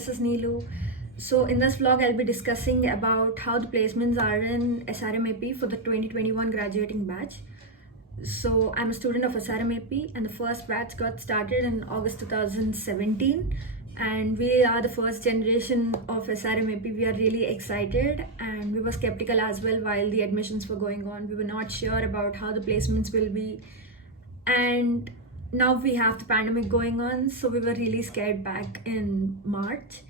this is Neelu. So in this vlog, I'll be discussing about how the placements are in SRMAP for the 2021 graduating batch. So I'm a student of SRMAP and the first batch got started in August 2017, and we are the first generation of SRMAP. We are really excited and we were skeptical as well while the admissions were going on. We were not sure about how the placements will be, and now we have the pandemic going on, so we were really scared back in March.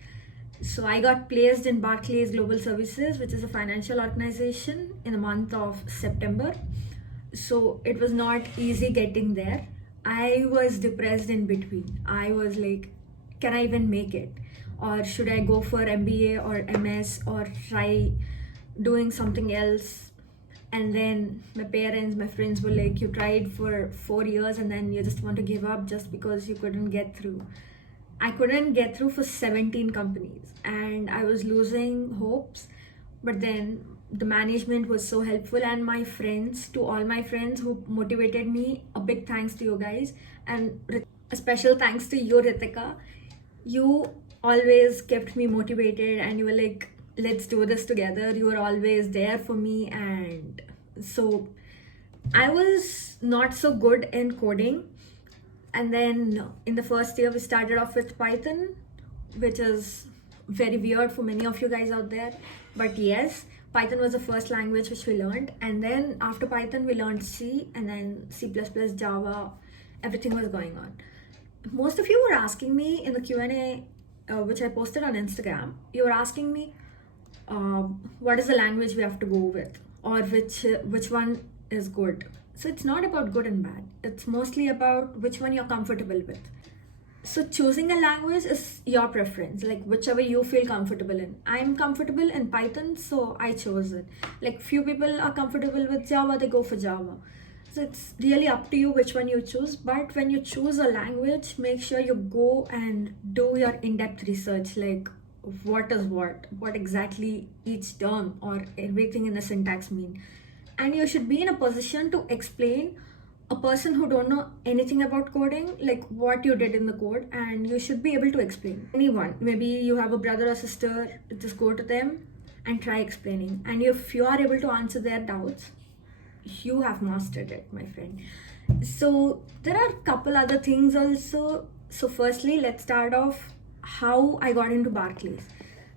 So I got placed in Barclays Global Services, which is a financial organization, in the month of September. So it was not easy getting there. I was depressed in between. I was like, can I even make it? Or should I go for MBA or MS or try doing something else? And then my parents, my friends were like, you tried for 4 years and then you just want to give up just because you couldn't get through. I couldn't get through for 17 companies and I was losing hopes. But then the management was so helpful, and my friends, to all my friends who motivated me, a big thanks to you guys. And a special thanks to you, Ritika. You always kept me motivated and you were like, let's do this together. You were always there for me. And so I was not so good in coding. And then in the first year, we started off with Python, which is very weird for many of you guys out there. But yes, Python was the first language which we learned. And then after Python, we learned C, and then C++, Java, everything was going on. Most of you were asking me in the Q&A, which I posted on Instagram, you were asking me, what is the language we have to go with, or which one is good. So it's not about good and bad. It's mostly about which one you're comfortable with. So choosing a language is your preference, like whichever you feel comfortable in. I'm comfortable in Python, so I chose it. Like few people are comfortable with Java, they go for Java. So it's really up to you which one you choose. But when you choose a language, make sure you go and do your in-depth research, like what is what exactly each term or everything in the syntax mean. And you should be in a position to explain a person who don't know anything about coding, like what you did in the code, and you should be able to explain. Anyone, maybe you have a brother or sister, just go to them and try explaining. And if you are able to answer their doubts, you have mastered it, my friend. So there are a couple other things also. So firstly, let's start off how I got into Barclays.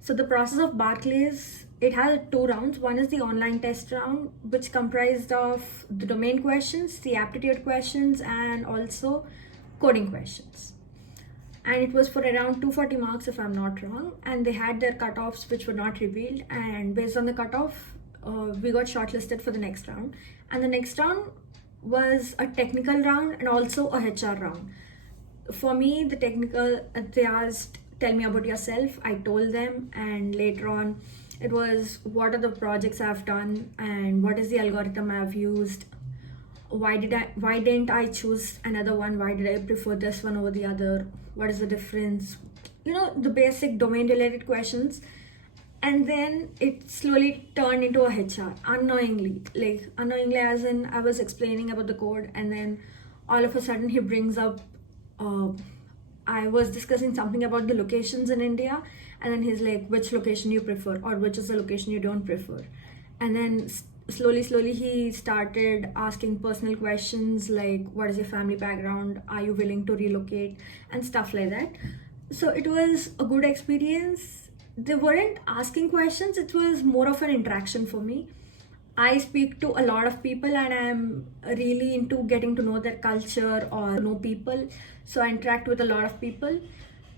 So the process of Barclays, it had 2 rounds. One is the online test round, which comprised of the domain questions, the aptitude questions, and also coding questions. And it was for around 240 marks if I'm not wrong. And they had their cutoffs which were not revealed. And based on the cutoff, we got shortlisted for the next round. And the next round was a technical round and also a HR round. For me, the technical, they asked, tell me about yourself. I told them, and later on, it was what are the projects I've done and what is the algorithm I've used. Why didn't I choose another one? Why did I prefer this one over the other? What is the difference? You know, the basic domain related questions. And then it slowly turned into a HR, unknowingly as in I was explaining about the code, and then all of a sudden he brings up, I was discussing something about the locations in India, and then he's like, which location you prefer, or which is the location you don't prefer. And then slowly he started asking personal questions like, what is your family background, are you willing to relocate, and stuff like that. So it was a good experience. They weren't asking questions, it was more of an interaction for me. I speak to a lot of people and I'm really into getting to know their culture or know people. So I interact with a lot of people.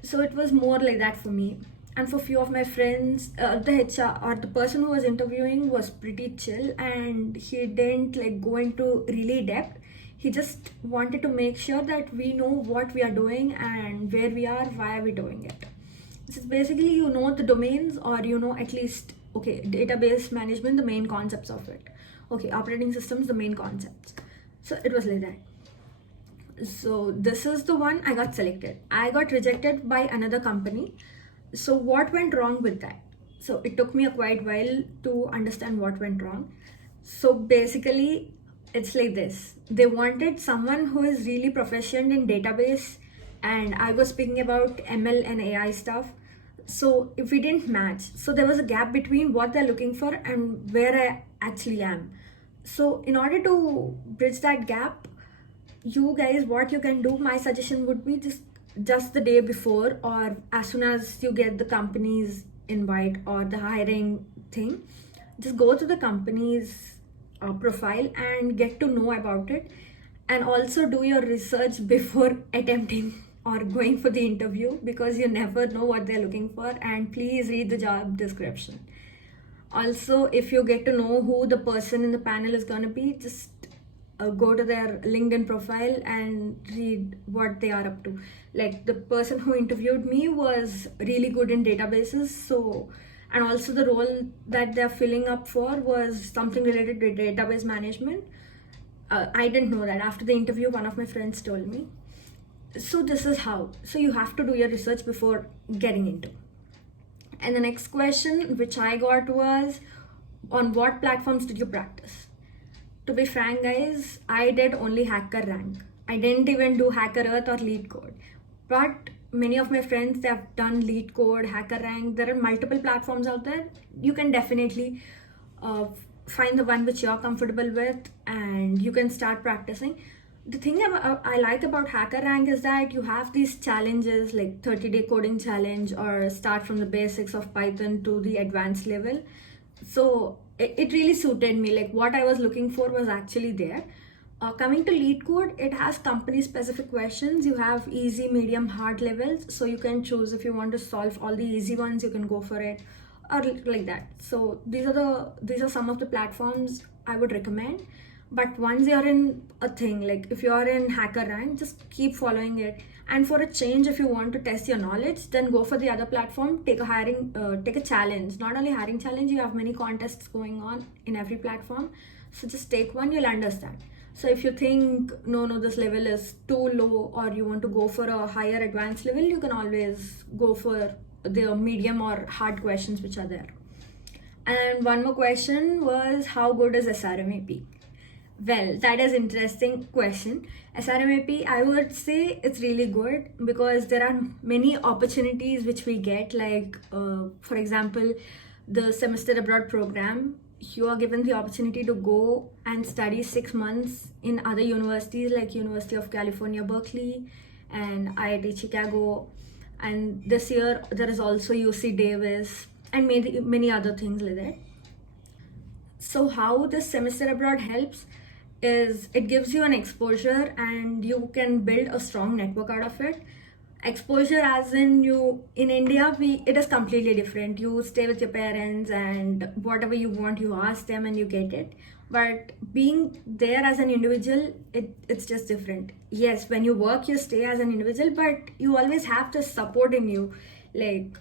So it was more like that for me. And for few of my friends, the HR or the person who was interviewing was pretty chill, and he didn't like go into really depth. He just wanted to make sure that we know what we are doing and where we are, why are we doing it. So basically, you know the domains, or you know at least, okay, database management, the main concepts of it. Okay, operating systems, the main concepts. So it was like that. So this is the one I got selected. I got rejected by another company. So what went wrong with that? So it took me a quite while to understand what went wrong. So basically, it's like this. They wanted someone who is really proficient in database, and I was speaking about ML and AI stuff. So if we didn't match, so there was a gap between what they're looking for and where I actually am. So in order to bridge that gap, you guys, what you can do, my suggestion would be just the day before, or as soon as you get the company's invite or the hiring thing, just go to the company's profile and get to know about it, and also do your research before attempting or going for the interview, because you never know what they're looking for. And please read the job description. Also, if you get to know who the person in the panel is going to be, just go to their LinkedIn profile and read what they are up to. Like, the person who interviewed me was really good in databases, so, and also the role that they're filling up for was something related to database management. I didn't know that. After the interview, one of my friends told me. So this is how. So you have to do your research before getting into. And the next question which I got was, on what platforms did you practice? To be frank, guys, I did only HackerRank. I didn't even do HackerEarth or LeetCode. But many of my friends, they have done LeetCode, HackerRank. There are multiple platforms out there. You can definitely find the one which you're comfortable with, and you can start practicing. The thing I like about HackerRank is that you have these challenges like 30-day coding challenge, or start from the basics of Python to the advanced level. So it really suited me. Like, what I was looking for was actually there. Coming to LeetCode, it has company specific questions. You have easy, medium, hard levels. So you can choose if you want to solve all the easy ones, you can go for it, or like that. So these are some of the platforms I would recommend. But once you're in a thing, like if you're in HackerRank, just keep following it. And for a change, if you want to test your knowledge, then go for the other platform. Take a challenge. Not only hiring challenge, you have many contests going on in every platform. So just take one, you'll understand. So if you think, no, this level is too low, or you want to go for a higher advanced level, you can always go for the medium or hard questions which are there. And one more question was, how good is SRMAP? Well, that is interesting question. SRMAP, I would say it's really good, because there are many opportunities which we get, like for example, the semester abroad program. You are given the opportunity to go and study 6 months in other universities like University of California, Berkeley, and IIT Chicago. And this year there is also UC Davis and many other things like that. So how this semester abroad helps is, it gives you an exposure and you can build a strong network out of it. Exposure as in, in India, it is completely different. You stay with your parents and whatever you want, you ask them and you get it. But being there as an individual, it's just different. Yes, when you work, you stay as an individual, but you always have the support in you. Like,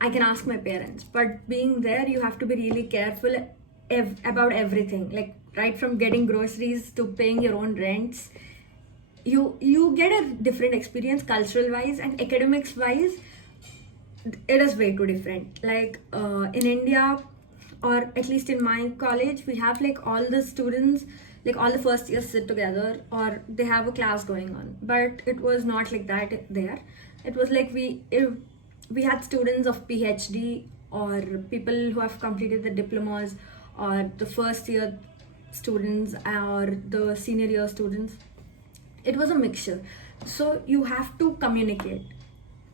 I can ask my parents, but being there, you have to be really careful about everything. Like, right from getting groceries to paying your own rents, you get a different experience, cultural wise and academics wise. It is way too different. Like in India, or at least in my college, we have like all the students, like all the first years sit together, or they have a class going on. But it was not like that there. It was like we had students of PhD, or people who have completed the diplomas, or the first year students, or the senior year students. It was a mixture. So you have to communicate.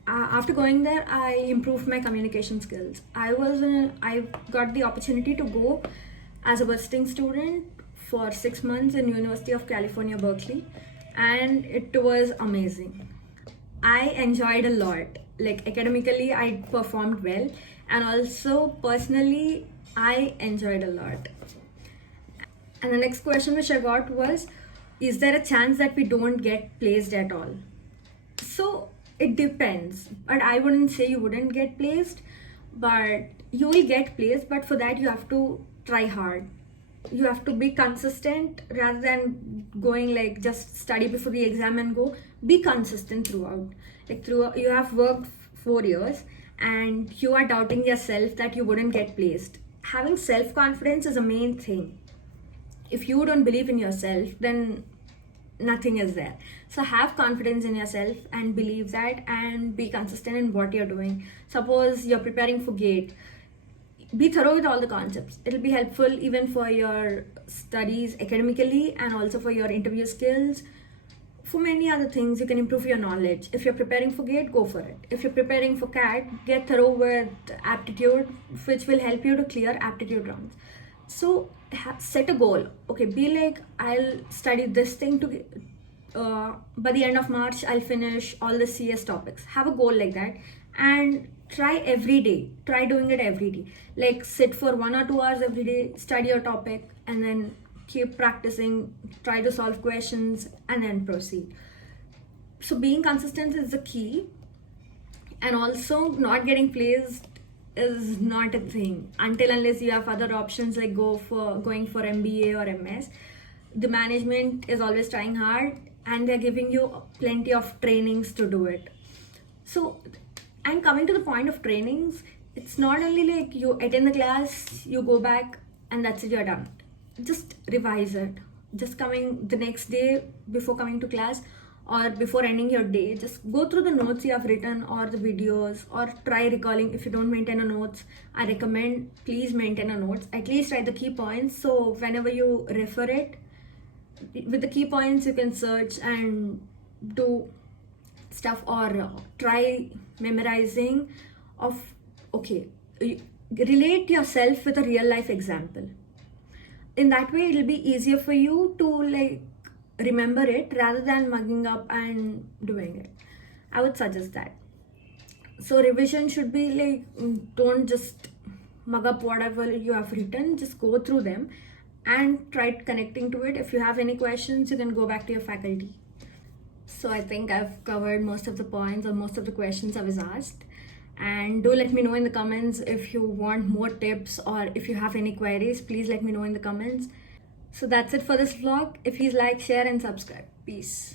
After going there, I improved my communication skills. I got the opportunity to go as a visiting student for 6 months in University of California, Berkeley, and it was amazing. I enjoyed a lot. Like, academically, I performed well, and also personally, I enjoyed a lot. And the next question which I got was, is there a chance that we don't get placed at all? So it depends, but I wouldn't say you wouldn't get placed, but you will get placed. But for that, you have to try hard. You have to be consistent rather than going like just study before the exam and go. Be consistent throughout. Like, you have worked 4 years and you are doubting yourself that you wouldn't get placed. Having self-confidence is a main thing. If you don't believe in yourself, then nothing is there. So have confidence in yourself and believe that, and be consistent in what you're doing. Suppose you're preparing for GATE, be thorough with all the concepts. It'll be helpful even for your studies academically and also for your interview skills. For many other things, you can improve your knowledge. If you're preparing for GATE, go for it. If you're preparing for CAT, get thorough with aptitude, which will help you to clear aptitude rounds. So set a goal. Okay, be like, I'll study this thing to by the end of March, I'll finish all the CS topics. Have a goal like that, and try every day. Try doing it every day. Like sit for 1 or 2 hours every day, study your topic, and then keep practicing. Try to solve questions, and then proceed. So being consistent is the key, and also not getting placed is not a thing until unless you have other options like going for MBA or MS. The management is always trying hard, and they're giving you plenty of trainings to do it. So, and coming to the point of trainings, it's not only like you attend the class, you go back, and that's it, you're done. Just revise it. Just coming the next day before coming to class or before ending your day, just go through the notes you have written or the videos, or try recalling. If you don't maintain a notes, I recommend please maintain a notes. At least write the key points, so whenever you refer it, with the key points you can search and do stuff, or try memorizing of, okay, relate yourself with a real life example. In that way it'll be easier for you to like remember it rather than mugging up and doing it. I would suggest that. So revision should be like, don't just mug up whatever you have written, just go through them and try connecting to it. If you have any questions, you can go back to your faculty. So I think I've covered most of the points or most of the questions I was asked. And do let me know in the comments if you want more tips, or if you have any queries, please let me know in the comments. So that's it for this vlog. If please like, share and subscribe. Peace.